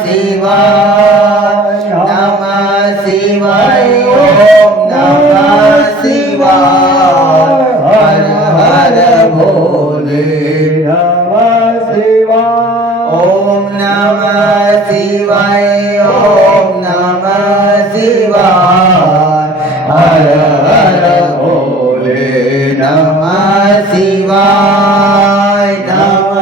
शिवाय नमः शिवाय ओम नमः शिवाय हर हर भोले नमः शिवाय ओम नमः शिवाय ओम नमः शिवाय हर हर भोले नमः शिवाय नमः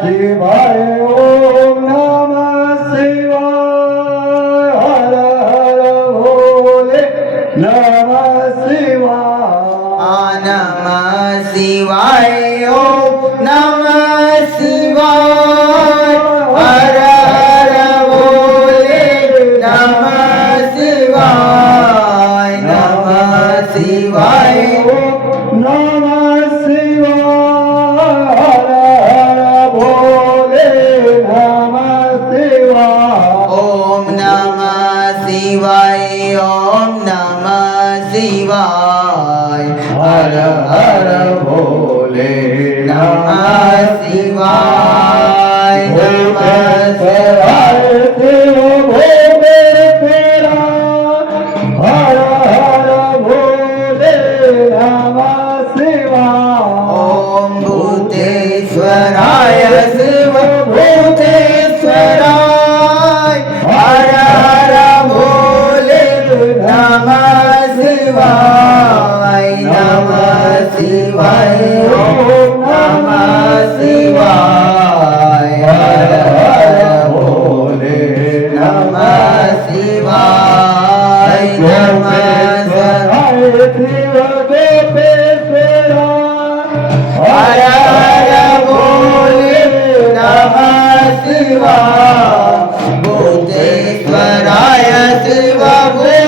शिवाय ओम नमः शिवाय हर हर भोले नमः शिवाय नमः शिवाय ओम नमः शिवाय हर हर भोले नमः शिवाय नमः शिवाय नमः शिवाय हर हर भोले नमः शिवाय ओम नमः शिवाय ओम नमः शिवाय हर हर भोले नमः